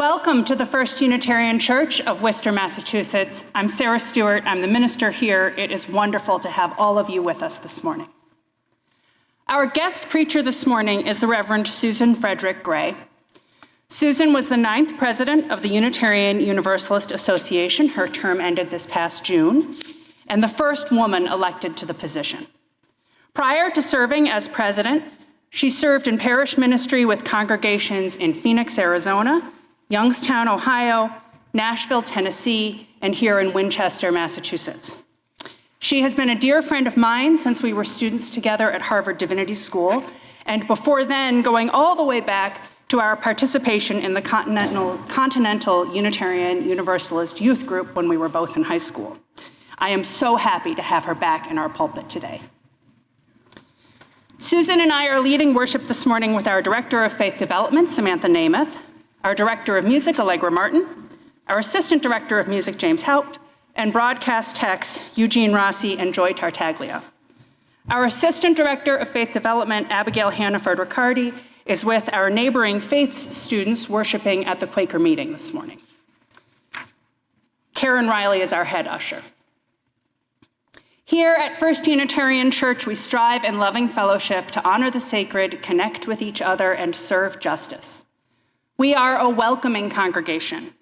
Welcome to the First Unitarian Church of Worcester, Massachusetts. I'm Sarah Stewart. I'm the minister here. It is wonderful to have all of you with us this morning. Our guest preacher this morning is the Reverend Susan Frederick-Gray. Susan was the 9th president of the Unitarian Universalist Association. Her term ended this past June, and the first woman elected to the position. Prior to serving as president, she served in parish ministry with congregations in Phoenix, Arizona, Youngstown, Ohio, Nashville, Tennessee, and here in Winchester, Massachusetts. She has been a dear friend of mine since we were students together at Harvard Divinity School, and before then, going all the way back to our participation in the Continental Unitarian Universalist Youth Group when we were both in high school. I am so happy to have her back in our pulpit today. Susan and I are leading worship this morning with our Director of Faith Development, Samantha Namath, our Director of Music, Allegra Martin, our Assistant Director of Music, James Haupt, and broadcast techs, Eugene Rossi and Joy Tartaglia. Our Assistant Director of Faith Development, Abigail Hannaford-Riccardi, is with our neighboring faith students worshiping at the Quaker meeting this morning. Karen Riley is our head usher. Here at First Unitarian Church, we strive in loving fellowship to honor the sacred, connect with each other, and serve justice. We are a welcoming congregation.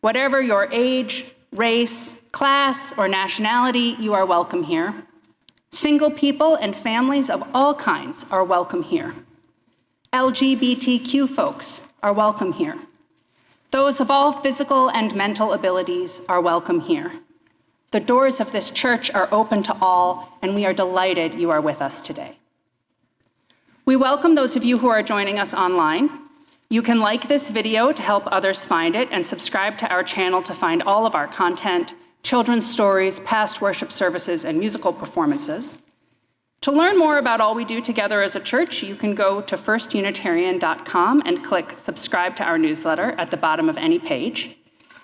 Whatever your age, race, class, or nationality, you are welcome here. Single people and families of all kinds are welcome here. LGBTQ folks are welcome here. Those of all physical and mental abilities are welcome here. The doors of this church are open to all, and we are delighted you are with us today. We welcome those of you who are joining us online. You can like this video to help others find it and subscribe to our channel to find all of our content, children's stories, past worship services, and musical performances. To learn more about all we do together as a church, you can go to firstunitarian.com and click subscribe to our newsletter at the bottom of any page.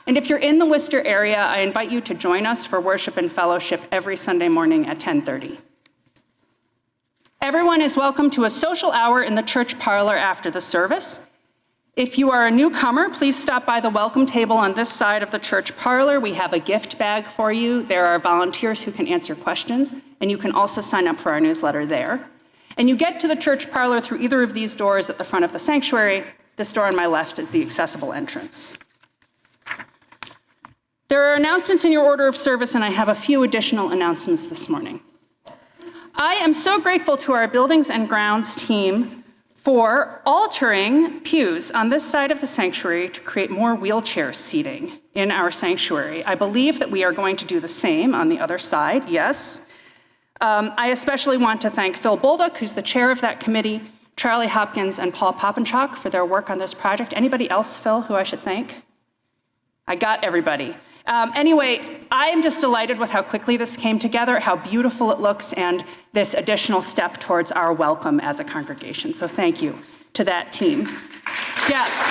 And if you're in the Worcester area, I invite you to join us for worship and fellowship every Sunday morning at 10:30. Everyone is welcome to a social hour in the church parlor after the service. If you are a newcomer, please stop by the welcome table on this side of the church parlor. We have a gift bag for you. There are volunteers who can answer questions, and you can also sign up for our newsletter there. And you get to the church parlor through either of these doors at the front of the sanctuary. This door on my left is the accessible entrance. There are announcements in your order of service, and I have a few additional announcements this morning. I am so grateful to our Buildings and Grounds team for altering pews on this side of the sanctuary to create more wheelchair seating in our sanctuary. I believe that we are going to do the same on the other side, yes. I especially want to thank Phil Bolduc, who's the chair of that committee, Charlie Hopkins, and Paul Popenchok for their work on this project. Anybody else, Phil, who I should thank? I got everybody. Anyway, I am just delighted with how quickly this came together, how beautiful it looks, and this additional step towards our welcome as a congregation. So thank you to that team. Yes.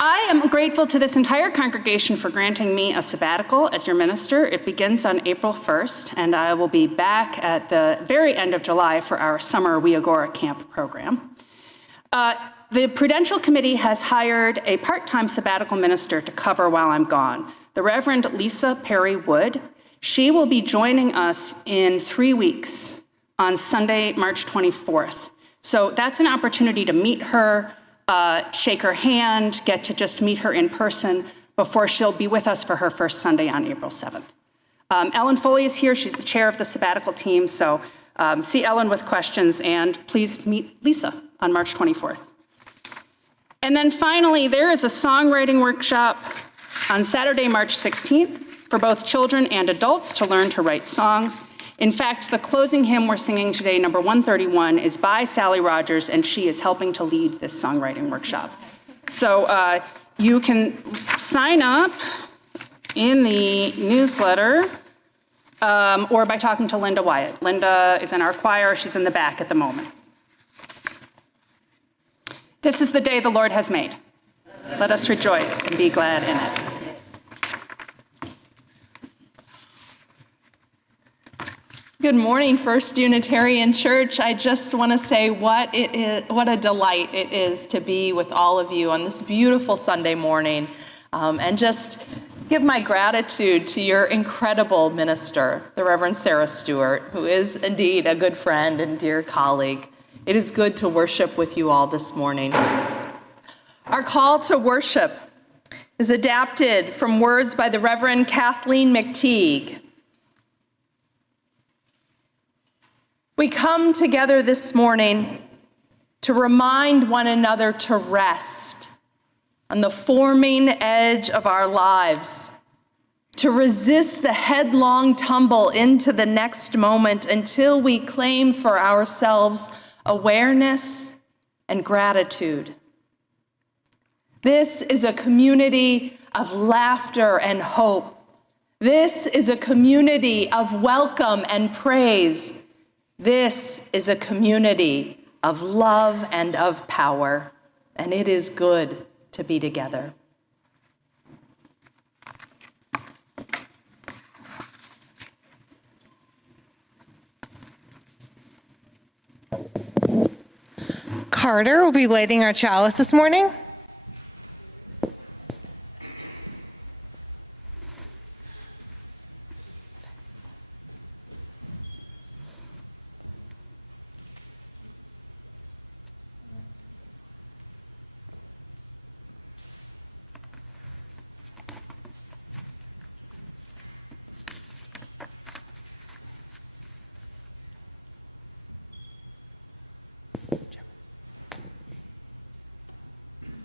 I am grateful to this entire congregation for granting me a sabbatical as your minister. It begins on April 1st, and I will be back at the very end of July for our summer We Agora Camp program. The Prudential Committee has hired a part-time sabbatical minister to cover while I'm gone, the Reverend Lisa Perry Wood. She will be joining us in 3 weeks on Sunday, March 24th. So that's an opportunity to meet her, shake her hand, get to just meet her in person before she'll be with us for her first Sunday on April 7th. Ellen Foley is here. She's the chair of the sabbatical team. So see Ellen with questions, and please meet Lisa on March 24th. And then finally, there is a songwriting workshop on Saturday, March 16th for both children and adults to learn to write songs. In fact, the closing hymn we're singing today, number 131, is by Sally Rogers, and she is helping to lead this songwriting workshop. So you can sign up in the newsletter or by talking to Linda Wyatt. Linda is in our choir. She's in the back at the moment. This is the day the Lord has made. Let us rejoice and be glad in it. Good morning, First Unitarian Church. I just want to say what a delight it is to be with all of you on this beautiful Sunday morning, and just give my gratitude to your incredible minister, the Reverend Sarah Stewart, who is indeed a good friend and dear colleague. It is good to worship with you all this morning. Our call to worship is adapted from words by the Reverend Kathleen McTeague. We come together this morning to remind one another to rest on the forming edge of our lives, to resist the headlong tumble into the next moment until we claim for ourselves awareness and gratitude. This is a community of laughter and hope. This is a community of welcome and praise. This is a community of love and of power, and it is good to be together. Carter will be lighting our chalice this morning.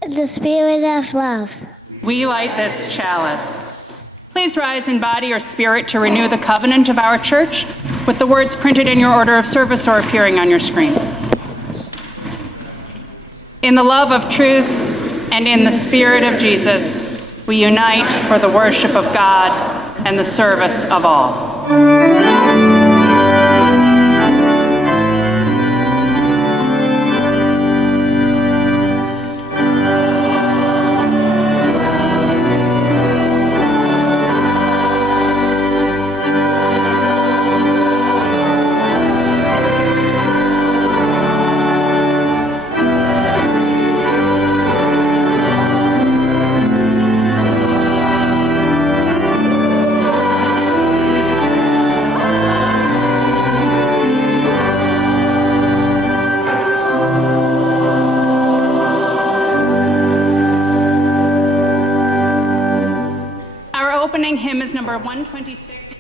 The spirit of love. We light this chalice. Please rise in body or spirit to renew the covenant of our church with the words printed in your order of service or appearing on your screen. In the love of truth and in the spirit of Jesus, we unite for the worship of God and the service of all. Opening hymn is number 126.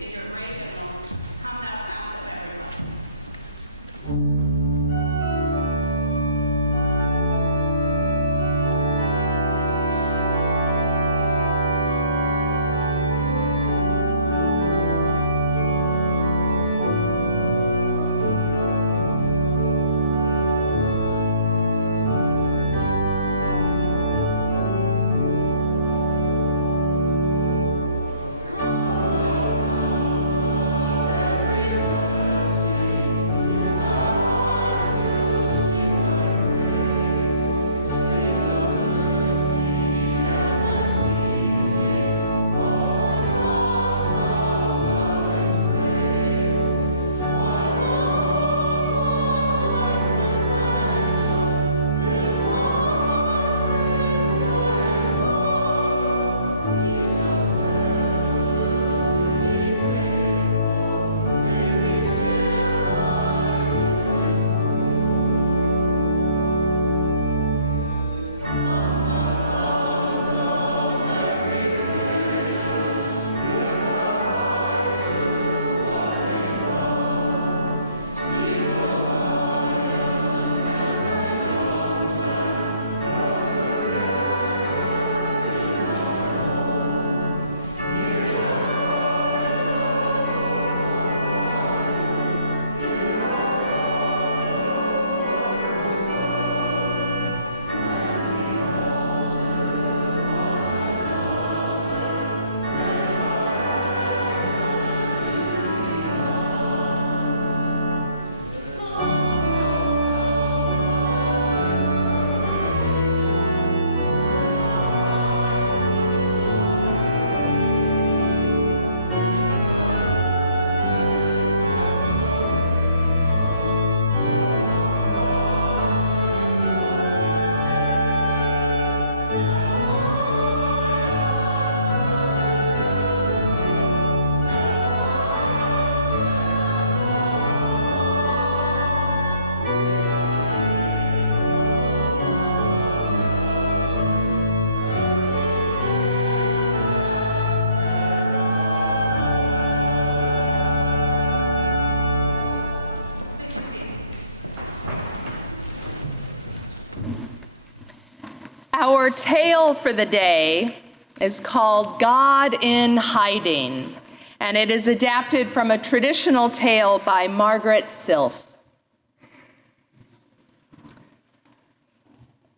Our tale for the day is called God in Hiding, and it is adapted from a traditional tale by Margaret Silf.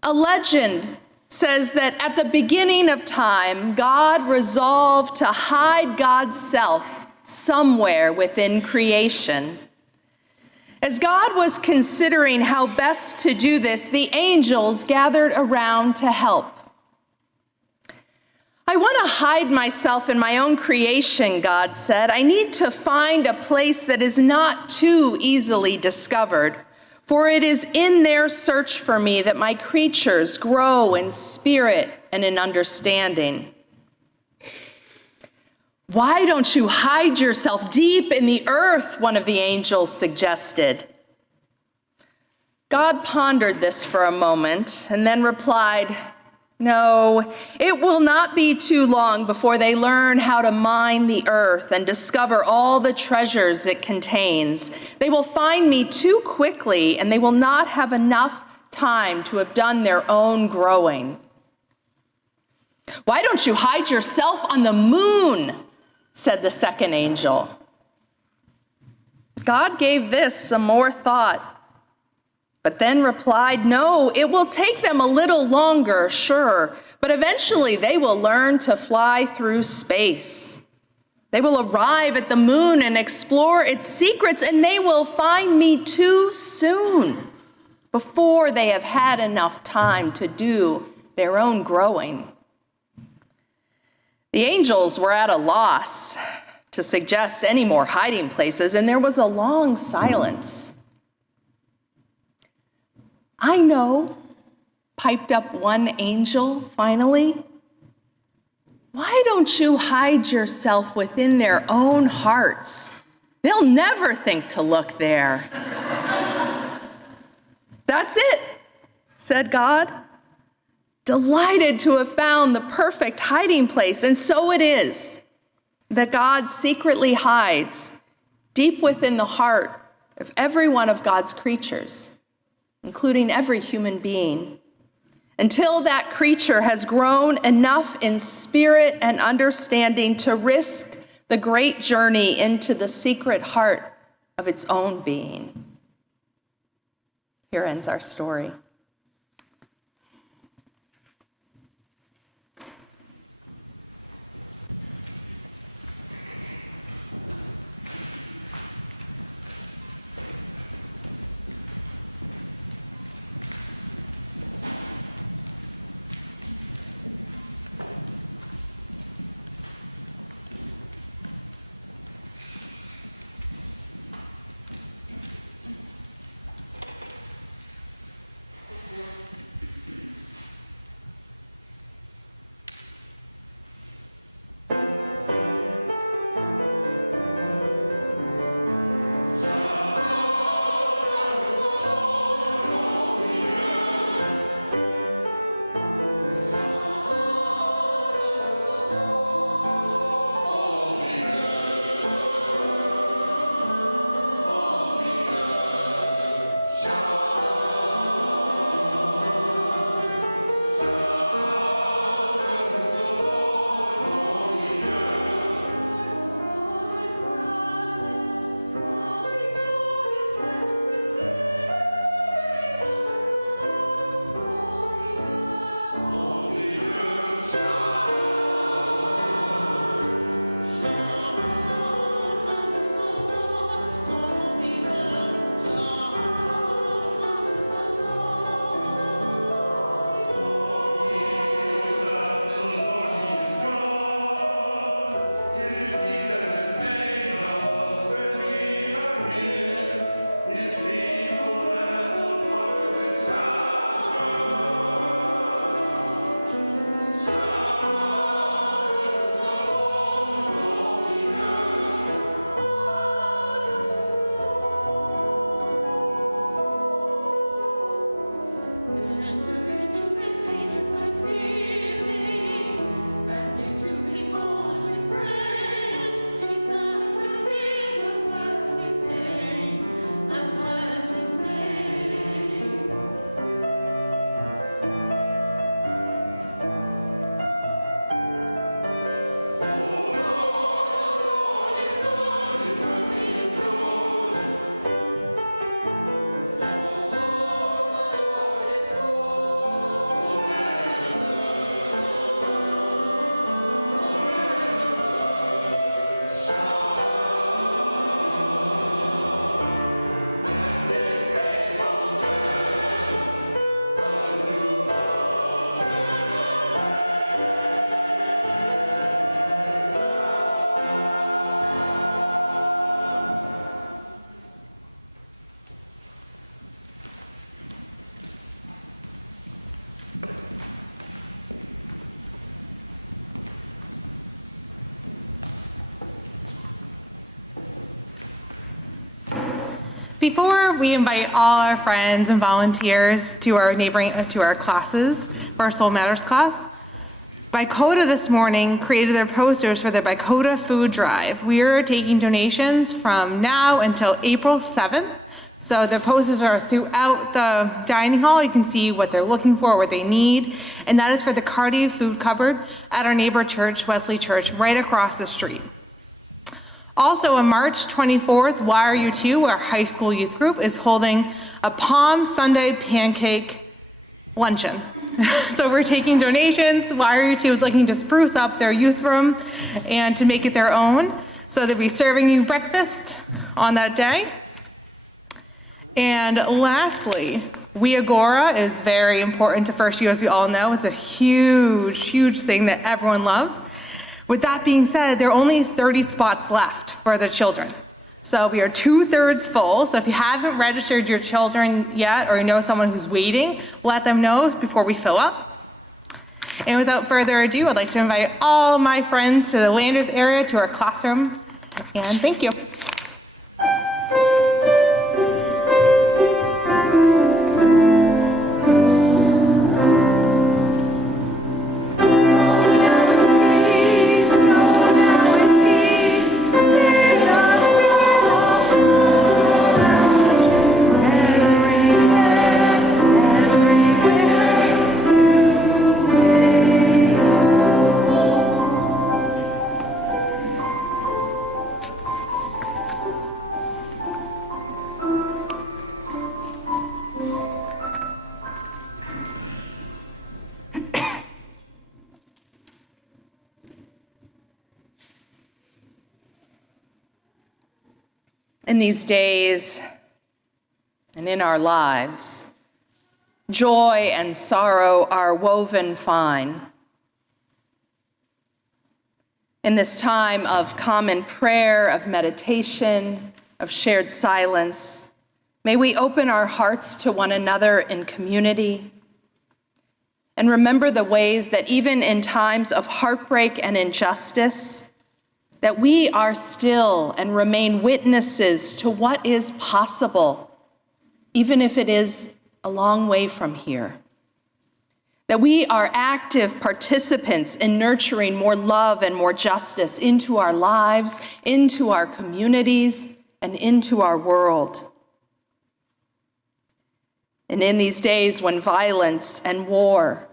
A legend says that at the beginning of time, God resolved to hide God's self somewhere within creation. As God was considering how best to do this, the angels gathered around to help. I want to hide myself in my own creation, God said. I need to find a place that is not too easily discovered, for it is in their search for me that my creatures grow in spirit and in understanding. Why don't you hide yourself deep in the earth? One of the angels suggested. God pondered this for a moment and then replied, "No, it will not be too long before they learn how to mine the earth and discover all the treasures it contains. They will find me too quickly, and they will not have enough time to have done their own growing." "Why don't you hide yourself on the moon?" said the second angel. God gave this some more thought, but then replied, "No, it will take them a little longer, sure, but eventually they will learn to fly through space. They will arrive at the moon and explore its secrets, and they will find me too soon, before they have had enough time to do their own growing." The angels were at a loss to suggest any more hiding places, and there was a long silence. "I know," piped up one angel finally. "Why don't you hide yourself within their own hearts? They'll never think to look there." "That's it," said God, delighted to have found the perfect hiding place. And so it is that God secretly hides deep within the heart of every one of God's creatures, including every human being, until that creature has grown enough in spirit and understanding to risk the great journey into the secret heart of its own being. Here ends our story. Before we invite all our friends and volunteers to our classes, for our Soul Matters class, Bicota this morning created their posters for the Bicota Food Drive. We are taking donations from now until April 7th. So the posters are throughout the dining hall. You can see what they're looking for, what they need. And that is for the Cardi Food Cupboard at our neighbor church, Wesley Church, right across the street. Also on March 24th, YRU2, our high school youth group, is holding a Palm Sunday pancake luncheon. So we're taking donations. YRU2 is looking to spruce up their youth room and to make it their own. So they'll be serving you breakfast on that day. And lastly, We Agora is very important to First U, as we all know. It's a huge, huge thing that everyone loves. With that being said, there are only 30 spots left for the children. So we are 2/3 full. So if you haven't registered your children yet, or you know someone who's waiting, let them know before we fill up. And without further ado, I'd like to invite all my friends to the Landers area to our classroom. And thank you. In these days and in our lives, joy and sorrow are woven fine. In this time of common prayer, of meditation, of shared silence, may we open our hearts to one another in community and remember the ways that even in times of heartbreak and injustice, that we are still and remain witnesses to what is possible, even if it is a long way from here. That we are active participants in nurturing more love and more justice into our lives, into our communities, and into our world. And in these days when violence and war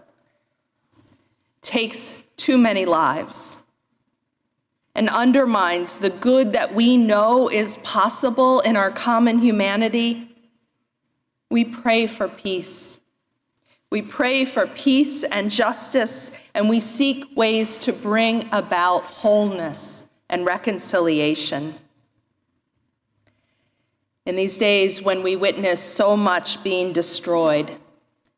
takes too many lives, and undermines the good that we know is possible in our common humanity, we pray for peace. We pray for peace and justice, and we seek ways to bring about wholeness and reconciliation. In these days when we witness so much being destroyed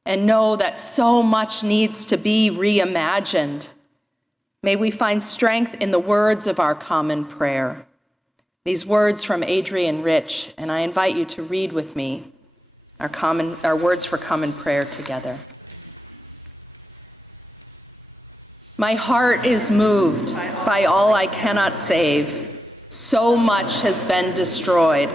and know that so much needs to be reimagined, may we find strength in the words of our common prayer. These words from Adrian Rich, and I invite you to read with me our words for common prayer together. My heart is moved by all I cannot save. So much has been destroyed.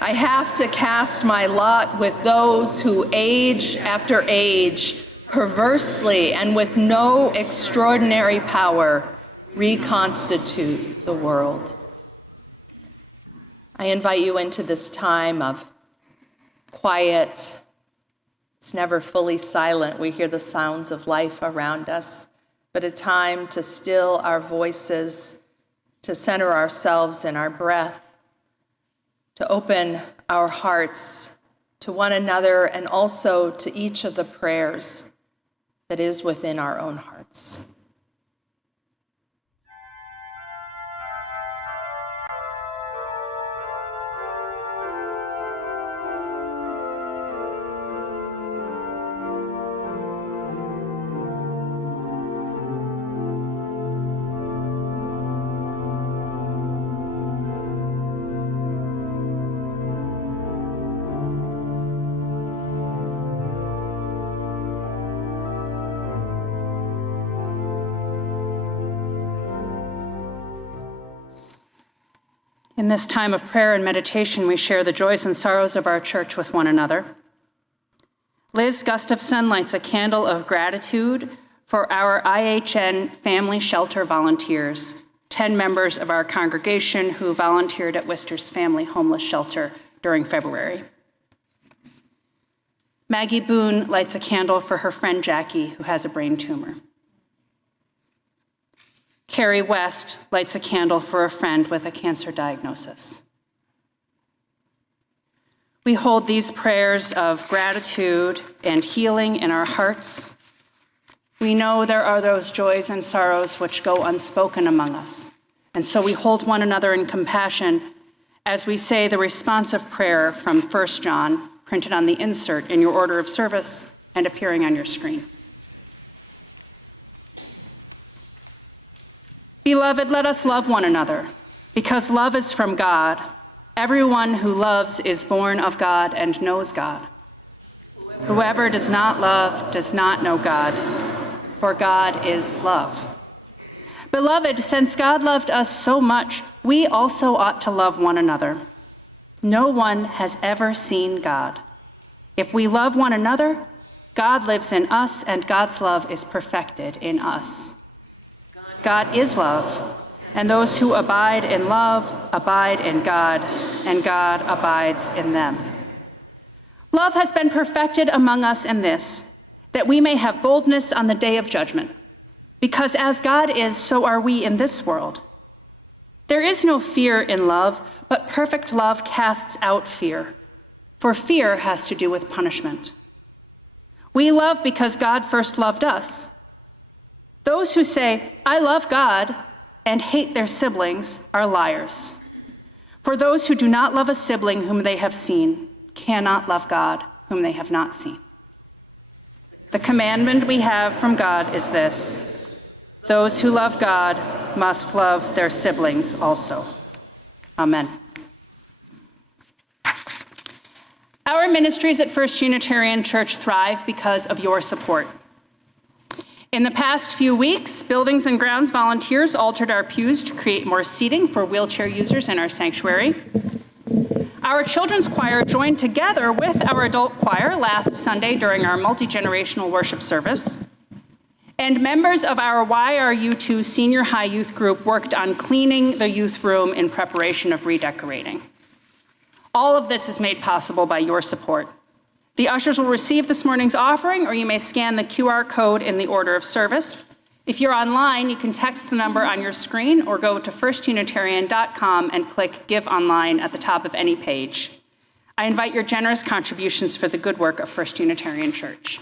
I have to cast my lot with those who age after age perversely and with no extraordinary power reconstitute the world. I invite you into this time of quiet. It's never fully silent. We hear the sounds of life around us, but a time to still our voices, to center ourselves in our breath, to open our hearts to one another and also to each of the prayers that is within our own hearts. In this time of prayer and meditation, we share the joys and sorrows of our church with one another. Liz Gustafson lights a candle of gratitude for our IHN Family Shelter volunteers, 10 members of our congregation who volunteered at Worcester's Family Homeless Shelter during February. Maggie Boone lights a candle for her friend Jackie, who has a brain tumor. Carrie West lights a candle for a friend with a cancer diagnosis. We hold these prayers of gratitude and healing in our hearts. We know there are those joys and sorrows which go unspoken among us, and so we hold one another in compassion as we say the responsive prayer from 1 John, printed on the insert in your order of service and appearing on your screen. Beloved, let us love one another, because love is from God. Everyone who loves is born of God and knows God. Whoever does not love does not know God, for God is love. Beloved, since God loved us so much, we also ought to love one another. No one has ever seen God. If we love one another, God lives in us, and God's love is perfected in us. God is love, and those who abide in love abide in God, and God abides in them. Love has been perfected among us in this, that we may have boldness on the day of judgment, because as God is, so are we in this world. There is no fear in love, but perfect love casts out fear, for fear has to do with punishment. We love because God first loved us. Those who say, I love God, and hate their siblings are liars. For those who do not love a sibling whom they have seen cannot love God whom they have not seen. The commandment we have from God is this: those who love God must love their siblings also. Amen. Our ministries at First Unitarian Church thrive because of your support. In the past few weeks, Buildings and Grounds volunteers altered our pews to create more seating for wheelchair users in our sanctuary. Our children's choir joined together with our adult choir last Sunday during our multi-generational worship service. And members of our YRU2 senior high youth group worked on cleaning the youth room in preparation of redecorating. All of this is made possible by your support. The ushers will receive this morning's offering, or you may scan the QR code in the order of service. If you're online, you can text the number on your screen or go to firstunitarian.com and click Give Online at the top of any page. I invite your generous contributions for the good work of First Unitarian Church.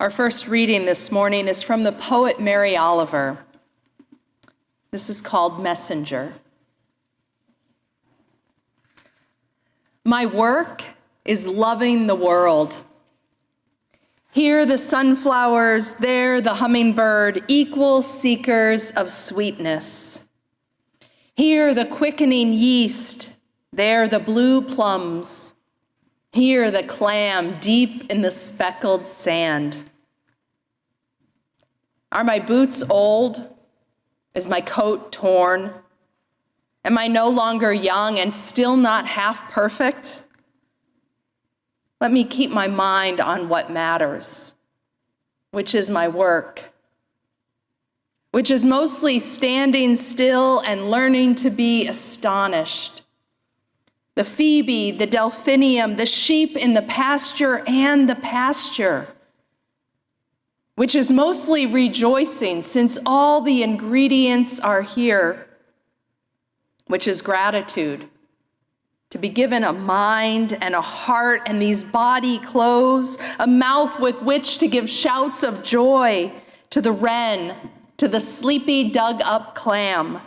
Our first reading this morning is from the poet Mary Oliver. This is called Messenger. My work is loving the world. Here the sunflowers, there the hummingbird, equal seekers of sweetness. Here the quickening yeast, there the blue plums. Here the clam deep in the speckled sand. Are my boots old? Is my coat torn? Am I no longer young and still not half perfect? Let me keep my mind on what matters, which is my work, which is mostly standing still and learning to be astonished. The phoebe, the delphinium, the sheep in the pasture and the pasture, which is mostly rejoicing since all the ingredients are here, which is gratitude, to be given a mind and a heart and these body clothes, a mouth with which to give shouts of joy to the wren, to the sleepy dug up clam,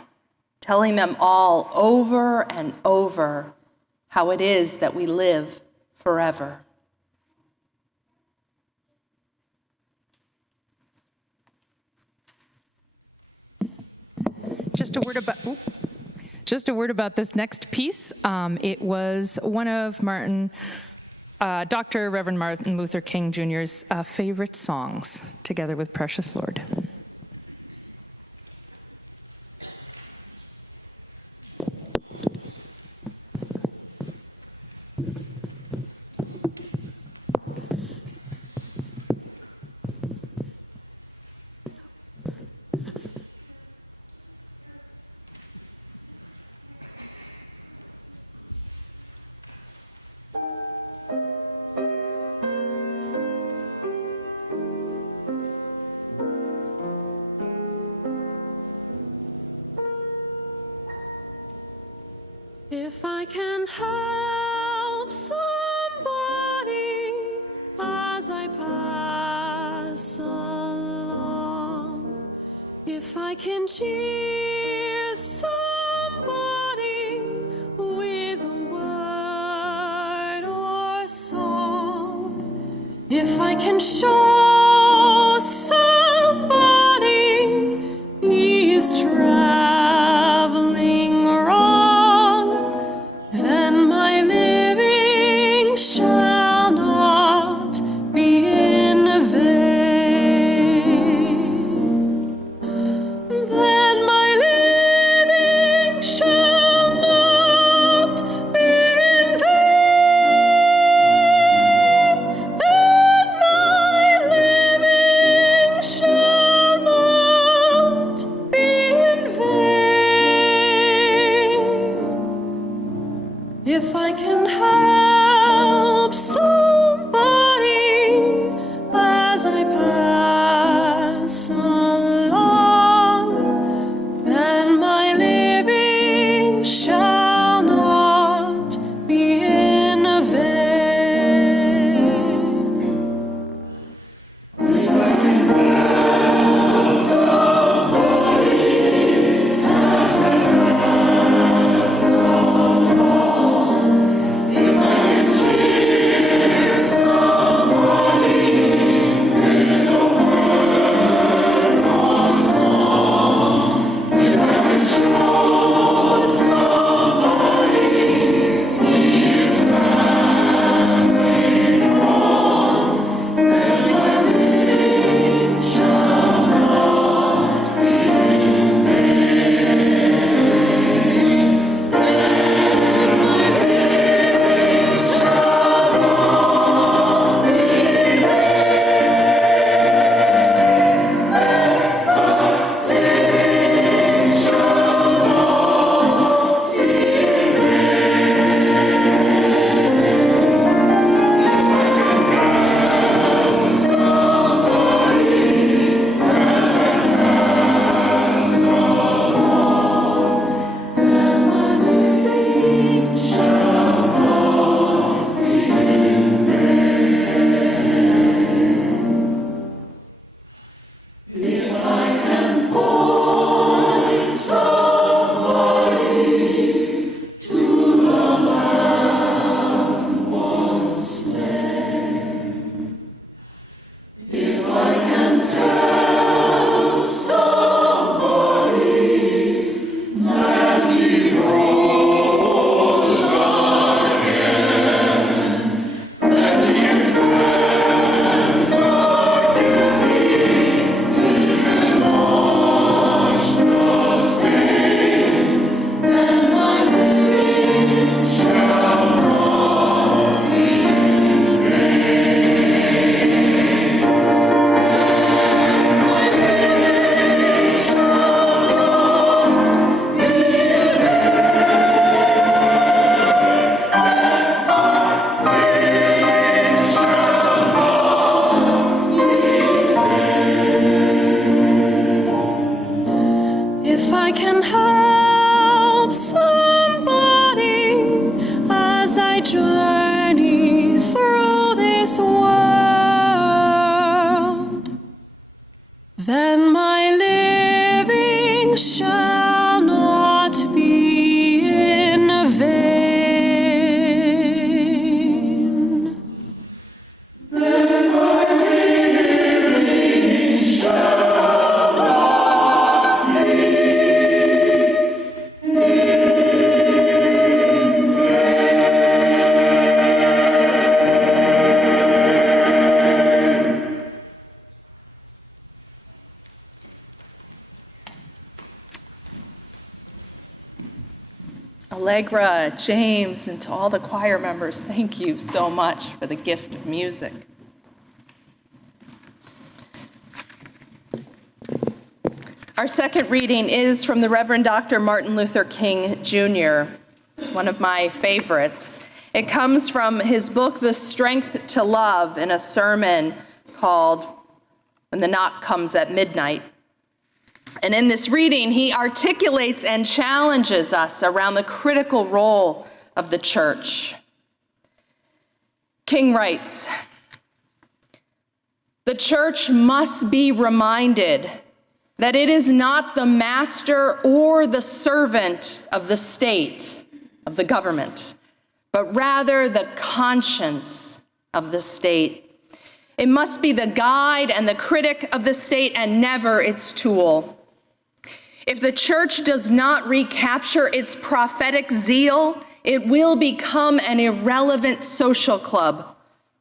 telling them all over and over how it is that we live forever. Just a word about this next piece. It was one of Dr. Reverend Martin Luther King Jr.'s favorite songs, together with Precious Lord. If I can help somebody as I pass along, if I can cheer somebody with a word or song, if I can show somebody he's traveling wrong, then my living shall not be in vain. Then my living shall not be in vain. Then my Allegra, James, and to all the choir members, thank you so much for the gift of music. Our second reading is from the Reverend Dr. Martin Luther King, Jr. It's one of my favorites. It comes from his book, The Strength to Love, in a sermon called When the Knock Comes at Midnight. And in this reading, he articulates and challenges us around the critical role of the church. King writes, "The church must be reminded that it is not the master or the servant of the state, of the government, but rather the conscience of the state. It must be the guide and the critic of the state and never its tool. If the church does not recapture its prophetic zeal, it will become an irrelevant social club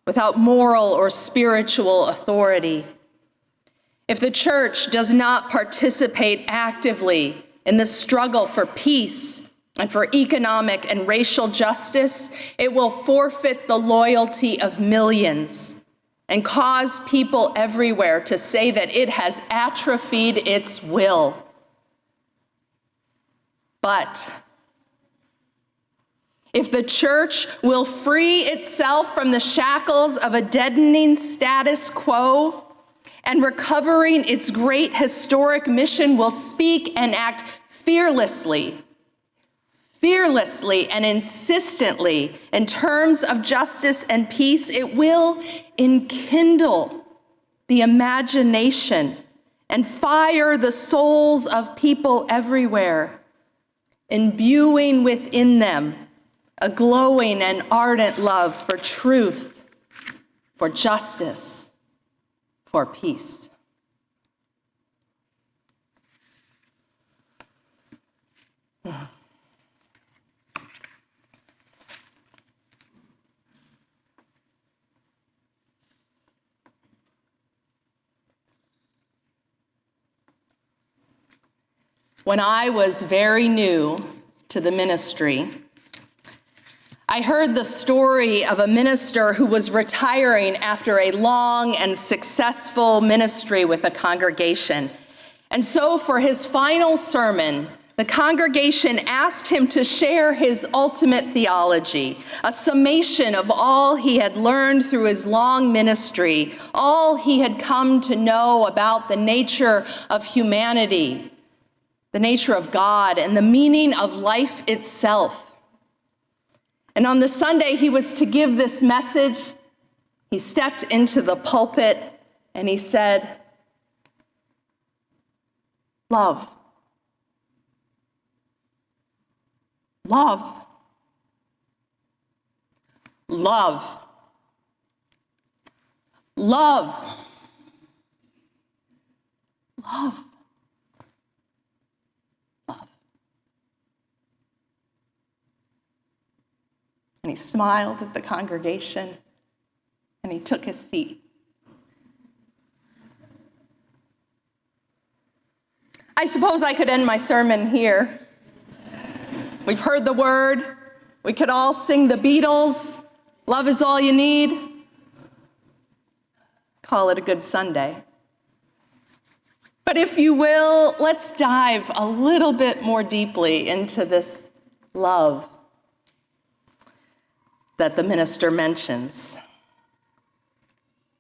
without moral or spiritual authority. If the church does not participate actively in the struggle for peace and for economic and racial justice, it will forfeit the loyalty of millions and cause people everywhere to say that it has atrophied its will. But if the church will free itself from the shackles of a deadening status quo, and recovering its great historic mission will speak and act fearlessly and insistently in terms of justice and peace, it will enkindle the imagination and fire the souls of people everywhere, imbuing within them a glowing and ardent love for truth, for justice, for peace." When I was very new to the ministry, I heard the story of a minister who was retiring after a long and successful ministry with a congregation. And so for his final sermon, the congregation asked him to share his ultimate theology, a summation of all he had learned through his long ministry, all he had come to know about the nature of humanity, the nature of God, and the meaning of life itself. And on the Sunday he was to give this message, he stepped into the pulpit and he said, "Love. Love. Love. Love. Love. Love." And he smiled at the congregation and he took his seat. I suppose I could end my sermon here. We've heard the word. We could all sing the Beatles, "Love is all you need." Call it a good Sunday. But if you will, let's dive a little bit more deeply into this love that the minister mentions.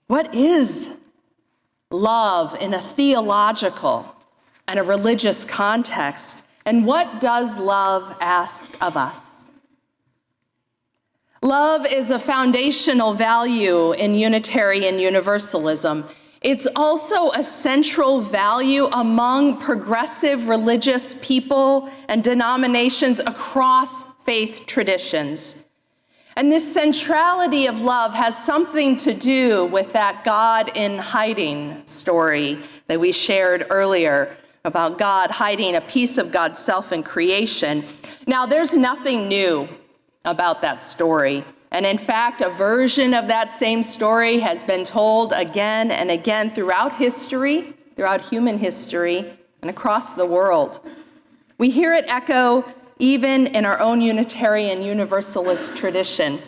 What is love in a theological and a religious context? And what does love ask of us? Love is a foundational value in Unitarian Universalism. It's also a central value among progressive religious people and denominations across faith traditions. And this centrality of love has something to do with that God in hiding story that we shared earlier about God hiding a piece of God's self in creation. Now, there's nothing new about that story. And in fact, a version of that same story has been told again and again throughout human history, and across the world. We hear it echo even in our own Unitarian Universalist tradition.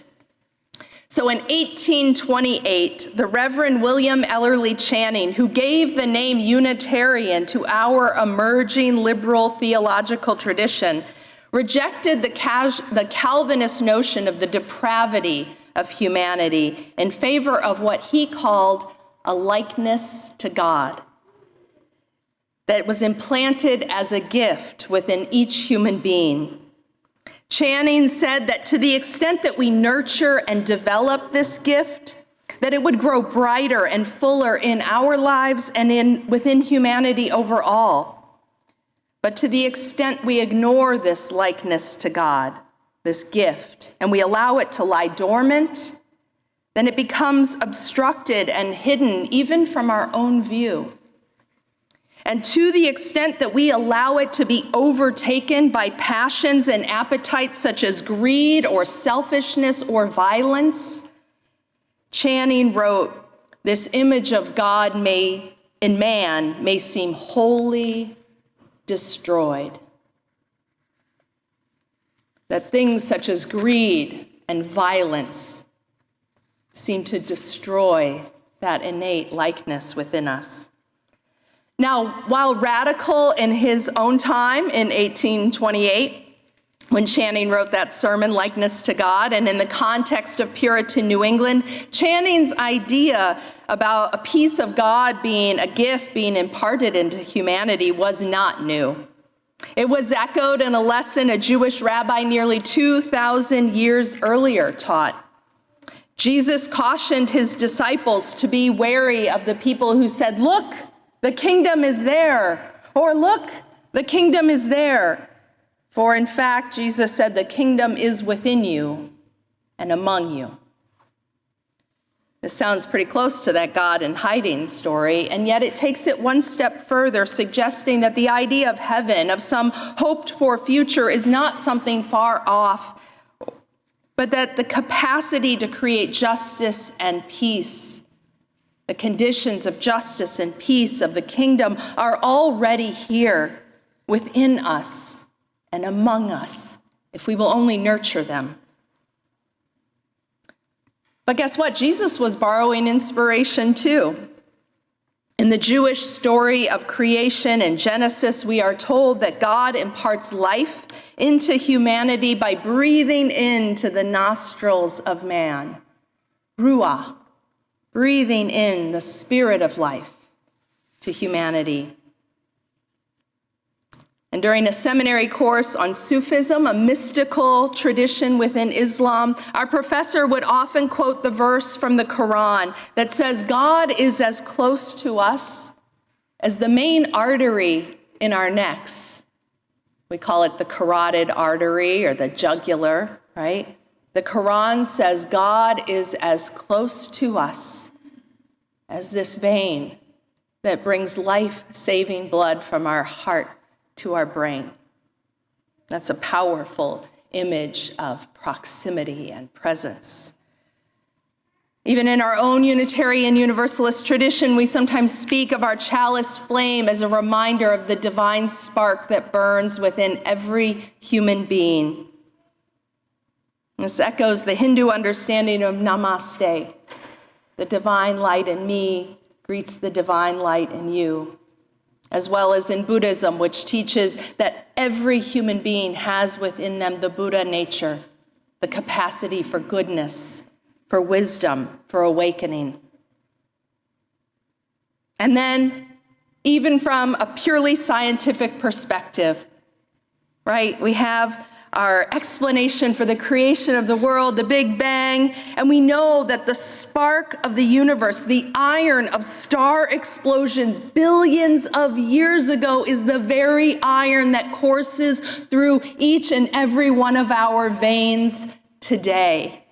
So in 1828, the Reverend William Ellery Channing, who gave the name Unitarian to our emerging liberal theological tradition, rejected the Calvinist notion of the depravity of humanity in favor of what he called a likeness to God that was implanted as a gift within each human being. Channing said that to the extent that we nurture and develop this gift, that it would grow brighter and fuller in our lives and within humanity overall. But to the extent we ignore this likeness to God, this gift, and we allow it to lie dormant, then it becomes obstructed and hidden even from our own view. And to the extent that we allow it to be overtaken by passions and appetites such as greed or selfishness or violence, Channing wrote, this image of God in man may seem wholly destroyed. That things such as greed and violence seem to destroy that innate likeness within us. Now, while radical in his own time in 1828, when Channing wrote that sermon, Likeness to God, and in the context of Puritan New England, Channing's idea about a piece of God being a gift being imparted into humanity was not new. It was echoed in a lesson a Jewish rabbi nearly 2,000 years earlier taught. Jesus cautioned his disciples to be wary of the people who said, "Look, the kingdom is there," or "Look, the kingdom is there." For in fact, Jesus said, the kingdom is within you and among you. This sounds pretty close to that God in hiding story, and yet it takes it one step further, suggesting that the idea of heaven, of some hoped-for future, is not something far off, but that the capacity to create justice and peace, the conditions of justice and peace of the kingdom, are already here within us and among us, if we will only nurture them. But guess what? Jesus was borrowing inspiration too. In the Jewish story of creation in Genesis, we are told that God imparts life into humanity by breathing into the nostrils of man. Ruah, breathing in the spirit of life to humanity. And during a seminary course on Sufism, a mystical tradition within Islam, our professor would often quote the verse from the Quran that says, God is as close to us as the main artery in our necks. We call it the carotid artery or the jugular, right? The Quran says God is as close to us as this vein that brings life-saving blood from our heart to our brain. That's a powerful image of proximity and presence. Even in our own Unitarian Universalist tradition, we sometimes speak of our chalice flame as a reminder of the divine spark that burns within every human being. This echoes the Hindu understanding of namaste. The divine light in me greets the divine light in you. As well as in Buddhism, which teaches that every human being has within them the Buddha nature, the capacity for goodness, for wisdom, for awakening. And then, even from a purely scientific perspective, right, we have our explanation for the creation of the world, the Big Bang, and we know that the spark of the universe, the iron of star explosions billions of years ago, is the very iron that courses through each and every one of our veins today.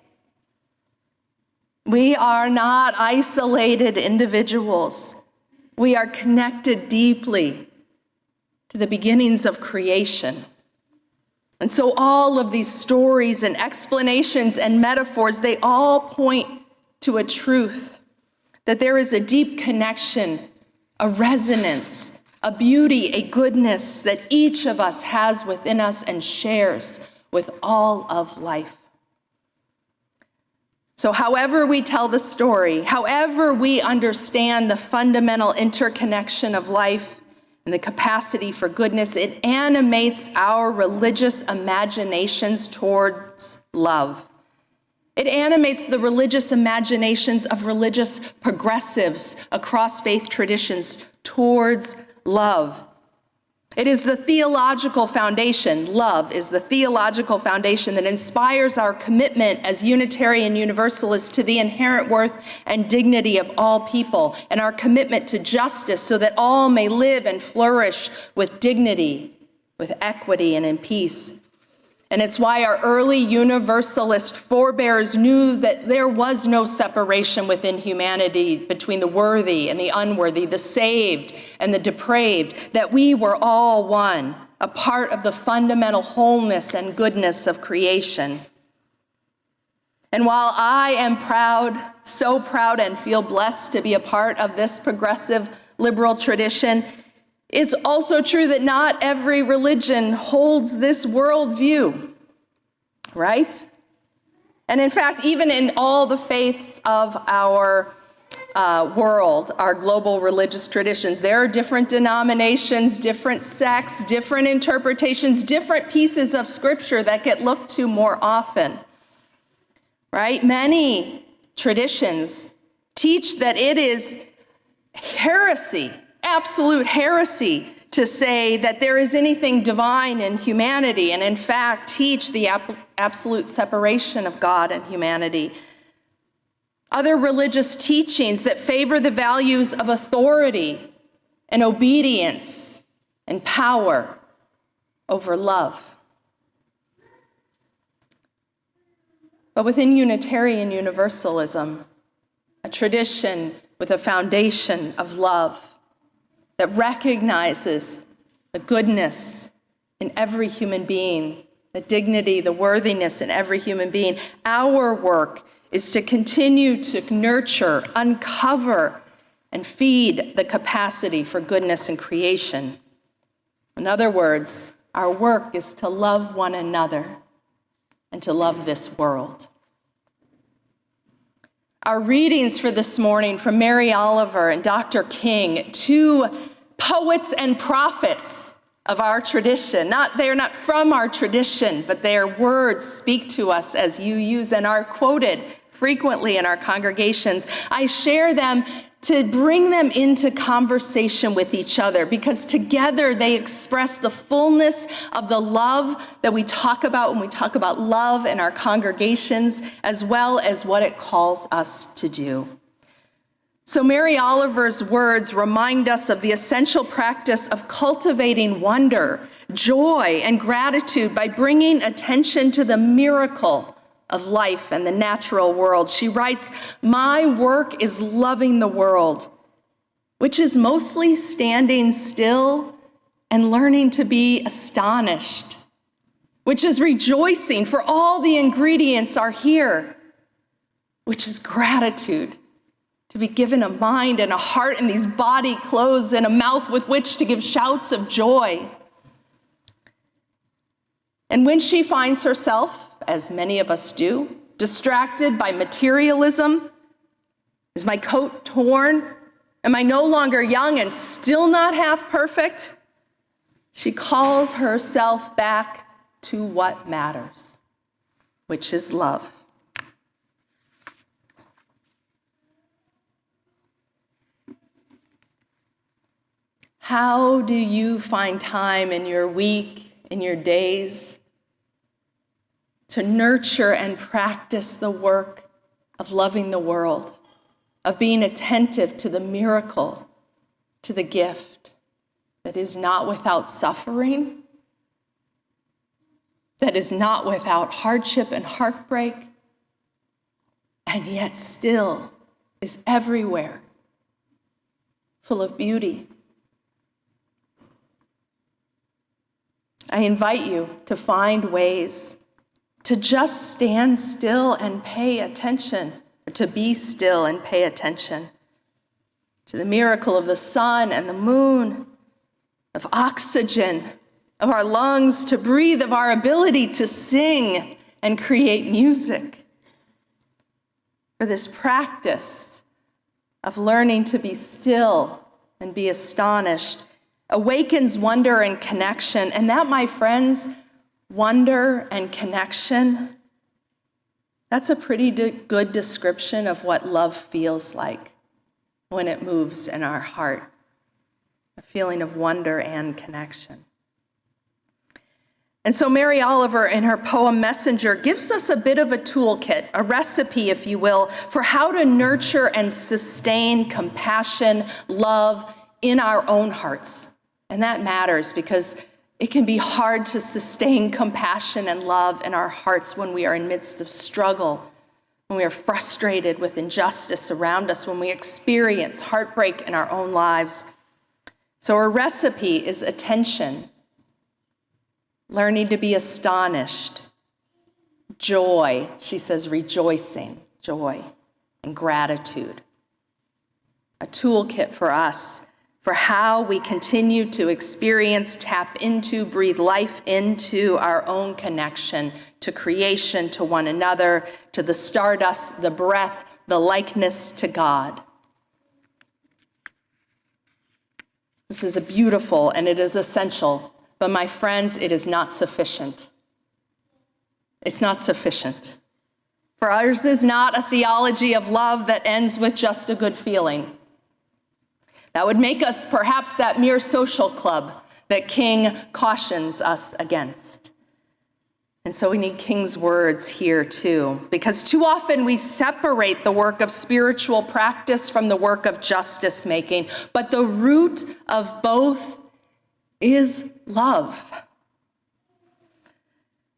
We are not isolated individuals. We are connected deeply to the beginnings of creation. And so all of these stories and explanations and metaphors, they all point to a truth, that there is a deep connection, a resonance, a beauty, a goodness that each of us has within us and shares with all of life. So however we tell the story, however we understand the fundamental interconnection of life and the capacity for goodness, it animates our religious imaginations towards love. It animates the religious imaginations of religious progressives across faith traditions towards love. It is the theological foundation, love is the theological foundation that inspires our commitment as Unitarian Universalists to the inherent worth and dignity of all people, and our commitment to justice so that all may live and flourish with dignity, with equity, and in peace. And it's why our early Universalist forebears knew that there was no separation within humanity between the worthy and the unworthy, the saved and the depraved, that we were all one, a part of the fundamental wholeness and goodness of creation. And while I am proud, so proud, and feel blessed to be a part of this progressive liberal tradition, it's also true that not every religion holds this worldview, right? And in fact, even in all the faiths of our world, our global religious traditions, there are different denominations, different sects, different interpretations, different pieces of scripture that get looked to more often, right? Many traditions teach that it is heresy, absolute heresy, to say that there is anything divine in humanity, and in fact teach the absolute separation of God and humanity. Other religious teachings that favor the values of authority and obedience and power over love. But within Unitarian Universalism, a tradition with a foundation of love, that recognizes the goodness in every human being, the dignity, the worthiness in every human being. Our work is to continue to nurture, uncover, and feed the capacity for goodness in creation. In other words, our work is to love one another and to love this world. Our readings for this morning from Mary Oliver and Dr. King, two poets and prophets of our tradition. They are not from our tradition, but their words speak to us as you use and are quoted frequently in our congregations. I share them to bring them into conversation with each other, because together they express the fullness of the love that we talk about when we talk about love in our congregations, as well as what it calls us to do. So Mary Oliver's words remind us of the essential practice of cultivating wonder, joy, and gratitude by bringing attention to the miracle of life and the natural world. She writes, "My work is loving the world, which is mostly standing still and learning to be astonished, which is rejoicing for all the ingredients are here, which is gratitude, to be given a mind and a heart and these body clothes and a mouth with which to give shouts of joy." And when she finds herself, as many of us do, distracted by materialism, is my coat torn? Am I no longer young and still not half perfect? She calls herself back to what matters, which is love. How do you find time in your week, in your days, to nurture and practice the work of loving the world, of being attentive to the miracle, to the gift that is not without suffering, that is not without hardship and heartbreak, and yet still is everywhere, full of beauty? I invite you to find ways to just stand still and pay attention, or to be still and pay attention to the miracle of the sun and the moon, of oxygen, of our lungs to breathe, of our ability to sing and create music. For this practice of learning to be still and be astonished awakens wonder and connection. And that, my friends, wonder and connection, that's a pretty good description of what love feels like when it moves in our heart. A feeling of wonder and connection. And so Mary Oliver, in her poem Messenger, gives us a bit of a toolkit, a recipe, if you will, for how to nurture and sustain compassion, love in our own hearts. And that matters because it can be hard to sustain compassion and love in our hearts when we are in midst of struggle, when we are frustrated with injustice around us, when we experience heartbreak in our own lives. So our recipe is attention, learning to be astonished, joy, she says rejoicing, joy, and gratitude. A toolkit for us for how we continue to experience, tap into, breathe life into our own connection to creation, to one another, to the stardust, the breath, the likeness to God. This is a beautiful and it is essential, but my friends, it is not sufficient. It's not sufficient. For ours is not a theology of love that ends with just a good feeling. That would make us perhaps that mere social club that King cautions us against. And so we need King's words here too, because too often we separate the work of spiritual practice from the work of justice making, but the root of both is love.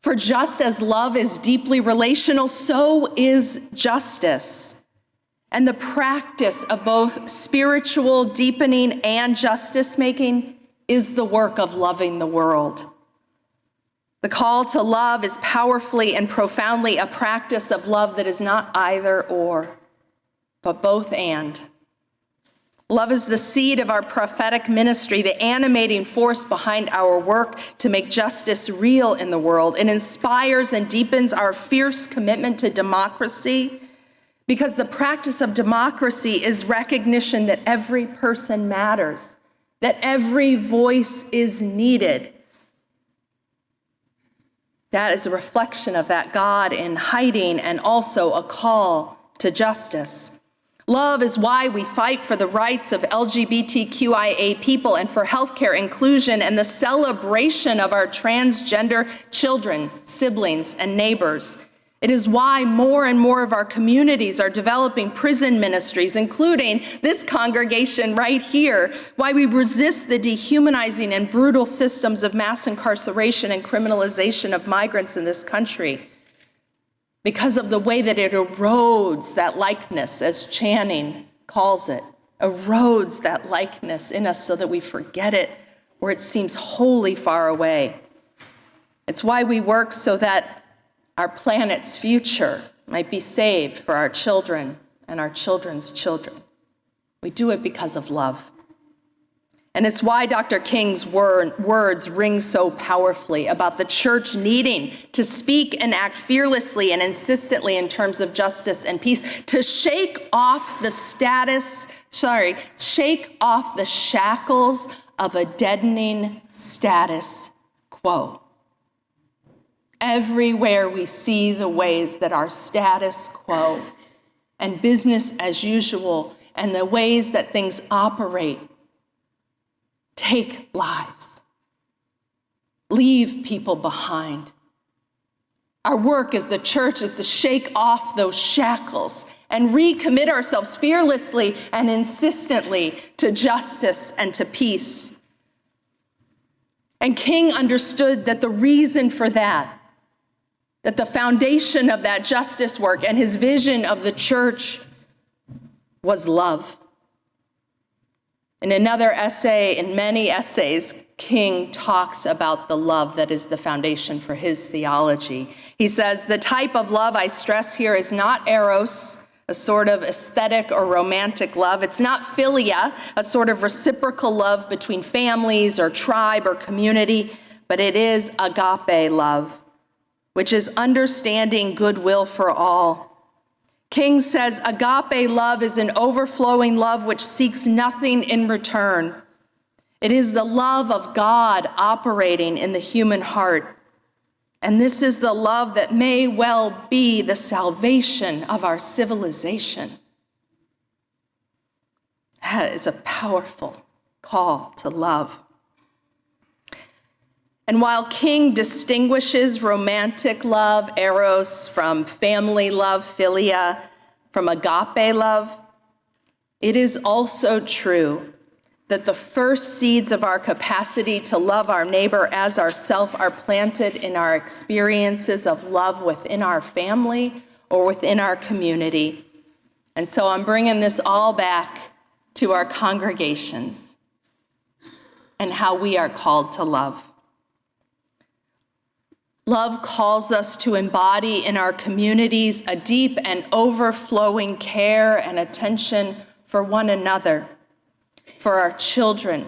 For just as love is deeply relational, so is justice. And the practice of both spiritual deepening and justice making is the work of loving the world. The call to love is powerfully and profoundly a practice of love that is not either or, but both and. Love is the seed of our prophetic ministry, the animating force behind our work to make justice real in the world. It inspires and deepens our fierce commitment to democracy, because the practice of democracy is recognition that every person matters, that every voice is needed. That is a reflection of that God in hiding and also a call to justice. Love is why we fight for the rights of LGBTQIA people and for healthcare inclusion and the celebration of our transgender children, siblings, and neighbors. It is why more and more of our communities are developing prison ministries, including this congregation right here, why we resist the dehumanizing and brutal systems of mass incarceration and criminalization of migrants in this country. Because of the way that it erodes that likeness, as Channing calls it, erodes that likeness in us so that we forget it or it seems wholly far away. It's why we work so that our planet's future might be saved for our children and our children's children. We do it because of love. And it's why Dr. King's words ring so powerfully about the church needing to speak and act fearlessly and insistently in terms of justice and peace, to shake off the shackles of a deadening status quo. Everywhere we see the ways that our status quo and business as usual and the ways that things operate take lives, leave people behind. Our work as the church is to shake off those shackles and recommit ourselves fearlessly and insistently to justice and to peace. And King understood that the reason for that the foundation of that justice work and his vision of the church was love. In another essay, in many essays, King talks about the love that is the foundation for his theology. He says, the type of love I stress here is not eros, a sort of aesthetic or romantic love. It's not philia, a sort of reciprocal love between families or tribe or community, but it is agape love, which is understanding goodwill for all. King says agape love is an overflowing love which seeks nothing in return. It is the love of God operating in the human heart. And this is the love that may well be the salvation of our civilization. That is a powerful call to love. And while King distinguishes romantic love, eros, from family love, philia, from agape love, it is also true that the first seeds of our capacity to love our neighbor as ourself are planted in our experiences of love within our family or within our community. And so I'm bringing this all back to our congregations and how we are called to love. Love calls us to embody in our communities a deep and overflowing care and attention for one another, for our children,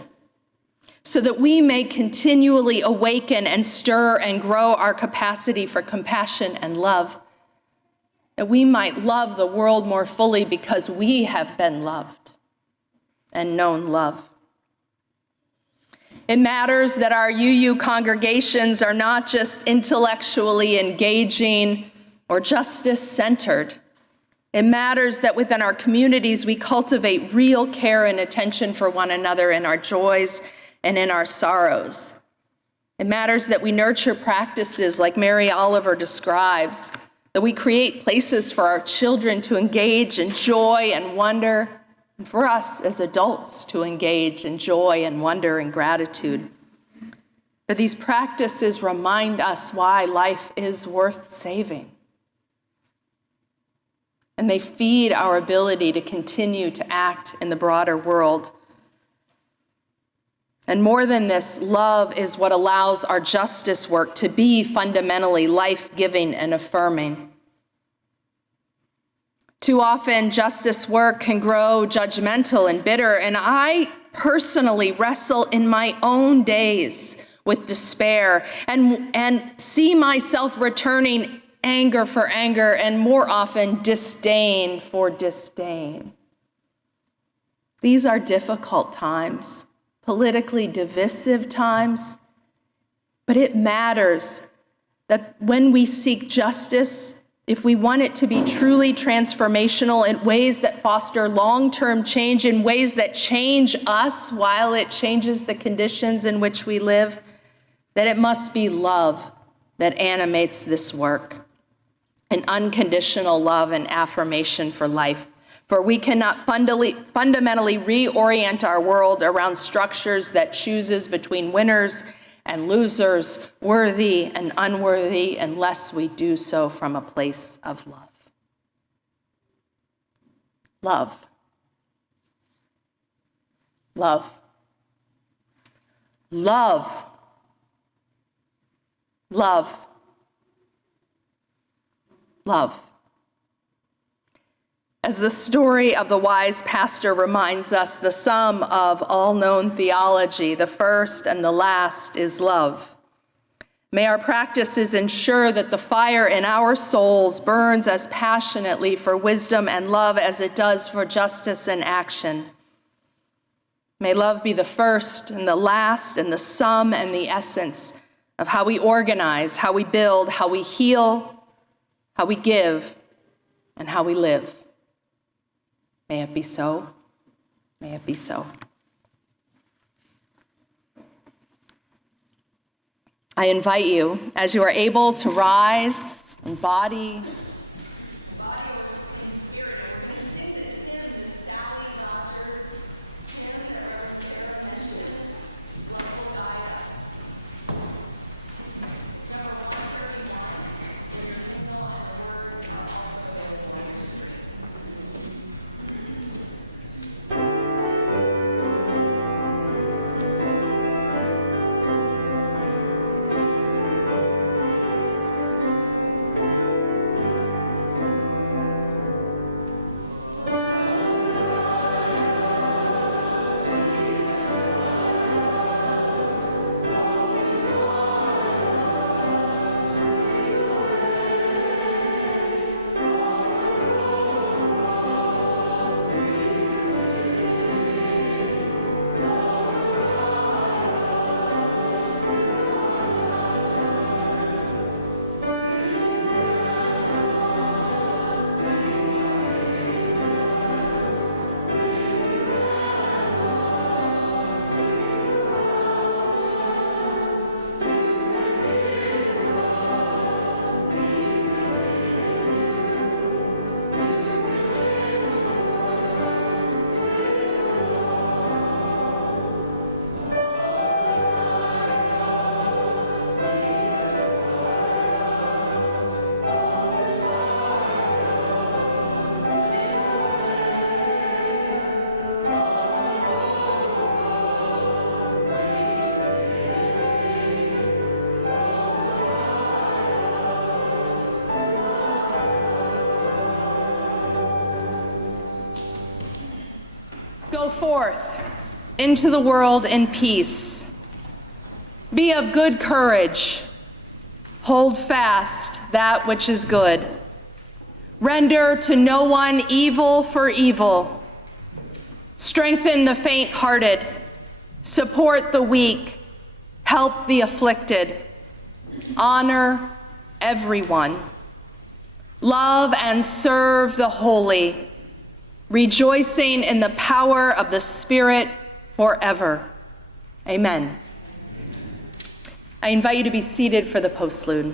so that we may continually awaken and stir and grow our capacity for compassion and love, that we might love the world more fully because we have been loved and known love. It matters that our UU congregations are not just intellectually engaging or justice-centered. It matters that within our communities, we cultivate real care and attention for one another in our joys and in our sorrows. It matters that we nurture practices like Mary Oliver describes, that we create places for our children to engage in joy and wonder, and for us as adults to engage in joy and wonder and gratitude. But these practices remind us why life is worth saving. And they feed our ability to continue to act in the broader world. And more than this, love is what allows our justice work to be fundamentally life-giving and affirming. Too often, justice work can grow judgmental and bitter, and I personally wrestle in my own days with despair and see myself returning anger for anger, and more often disdain for disdain. These are difficult times, politically divisive times, but it matters that when we seek justice, if we want it to be truly transformational in ways that foster long-term change, in ways that change us while it changes the conditions in which we live, that it must be love that animates this work. An unconditional love and affirmation for life. For we cannot fundamentally reorient our world around structures that chooses between winners and losers, worthy and unworthy, unless we do so from a place of love. Love. Love. Love. Love. Love. As the story of the wise pastor reminds us, the sum of all known theology, the first and the last, is love. May our practices ensure that the fire in our souls burns as passionately for wisdom and love as it does for justice and action. May love be the first and the last and the sum and the essence of how we organize, how we build, how we heal, how we give, and how we live. May it be so. May it be so. I invite you, as you are able, to rise in body, Go forth into the world in peace. Be of good courage. Hold fast that which is good. Render to no one evil for evil. Strengthen the faint-hearted. Support the weak. Help the afflicted. Honor everyone. Love and serve the holy, rejoicing in the power of the Spirit forever. Amen. I invite you to be seated for the postlude.